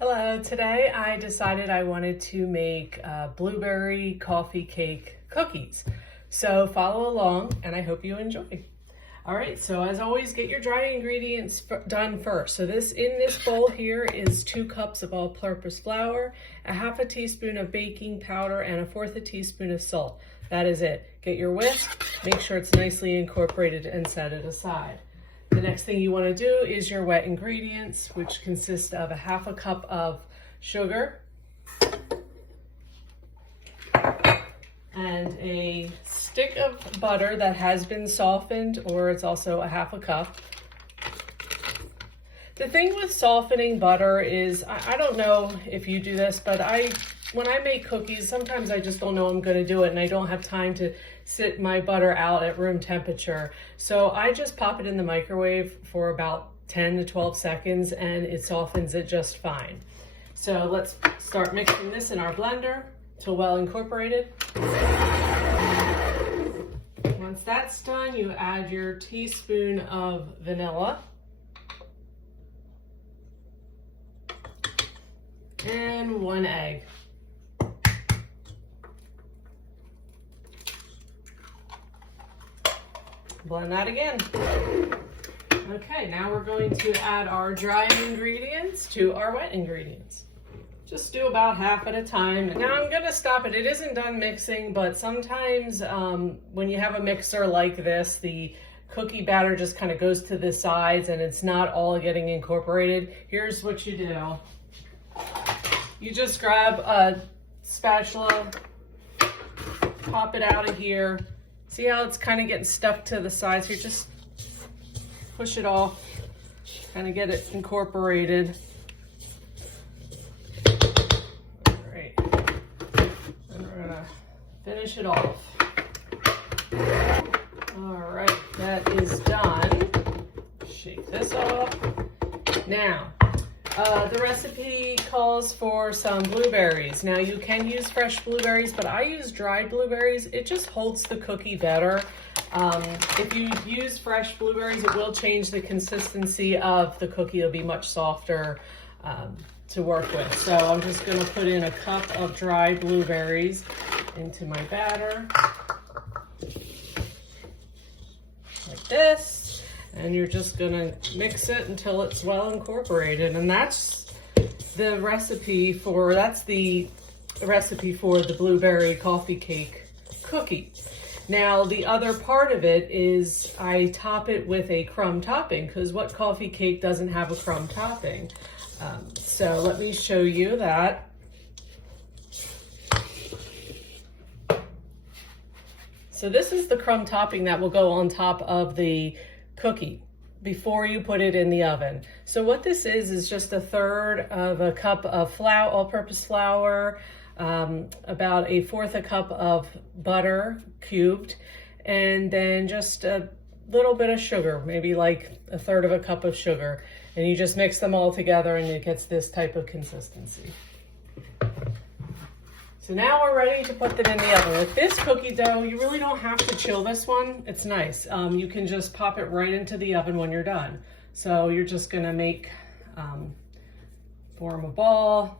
Hello, today I decided I wanted to make blueberry coffee cake cookies. So follow along and I hope you enjoy. All right, so as always, get your dry ingredients done first. So in this bowl here is 2 cups of all-purpose flour, a 1/2 teaspoon of baking powder, and a 1/4 teaspoon of salt. That is it. Get your whisk, make sure it's nicely incorporated and set it aside. The next thing you want to do is your wet ingredients, which consist of a 1/2 cup of sugar and a stick of butter that has been softened, or it's also a 1/2 cup. The thing with softening butter is, I don't know if you do this, but when I make cookies, sometimes I just don't know I'm going to do it and I don't have time to sit my butter out at room temperature. So I just pop it in the microwave for about 10 to 12 seconds and it softens it just fine. So let's start mixing this in our blender till well incorporated. Once that's done, you add your teaspoon of vanilla and 1 egg. Blend that again. Okay, now we're going to add our dry ingredients to our wet ingredients. Just do about half at a time. Now I'm gonna stop it. It isn't done mixing, but sometimes when you have a mixer like this, the cookie batter just kind of goes to the sides and it's not all getting incorporated. Here's what you do. You just grab a spatula, pop it out of here. See how it's kind of getting stuck to the sides here? Just push it off, kind of get it incorporated. All right, and we're gonna finish it off. All right, that is done. Shake this off. Now, the recipe calls for some blueberries. Now you can use fresh blueberries, but I use dried blueberries. It just holds the cookie better. If you use fresh blueberries, it will change the consistency of the cookie. It'll be much softer to work with. So I'm just gonna put in a cup of dried blueberries into my batter, like this. And you're just gonna mix it until it's well incorporated. And that's the recipe for, the blueberry coffee cake cookie. Now, the other part of it is I top it with a crumb topping, because what coffee cake doesn't have a crumb topping? So let me show you that. So this is the crumb topping that will go on top of the cookie before you put it in the oven. So what this is just 1/3 of a cup of flour, all-purpose flour, about 1/4 cup of butter cubed, and then just a little bit of sugar, maybe like 1/3 of a cup of sugar. And you just mix them all together and it gets this type of consistency. So now we're ready to put them in the oven. With this cookie dough, you really don't have to chill this one. It's nice. You can just pop it right into the oven when you're done. So you're just gonna form a ball.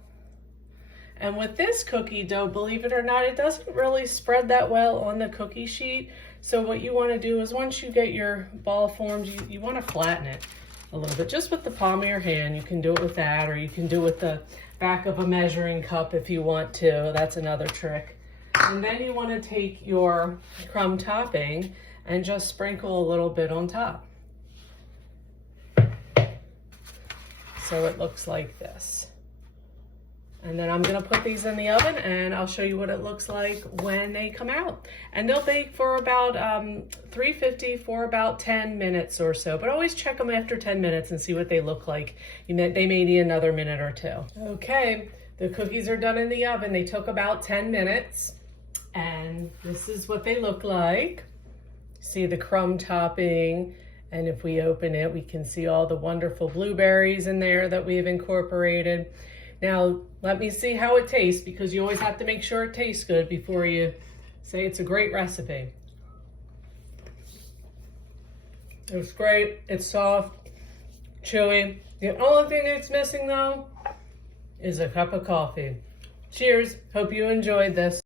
And with this cookie dough, believe it or not, it doesn't really spread that well on the cookie sheet. So what you wanna do is once you get your ball formed, you wanna flatten it a little bit, just with the palm of your hand. You can do it with that, or you can do it with the back of a measuring cup if you want to. That's another trick. And then you want to take your crumb topping and just sprinkle a little bit on top. So it looks like this. And then I'm gonna put these in the oven and I'll show you what it looks like when they come out. And they'll bake for about 350 for about 10 minutes or so, but always check them after 10 minutes and see what they look like. They may need another minute or two. Okay, the cookies are done in the oven. They took about 10 minutes and this is what they look like. See the crumb topping, and if we open it, we can see all the wonderful blueberries in there that we've incorporated. Now, let me see how it tastes, because you always have to make sure it tastes good before you say it's a great recipe. It's great, it's soft, chewy. The only thing it's missing though is a cup of coffee. Cheers. Hope you enjoyed this.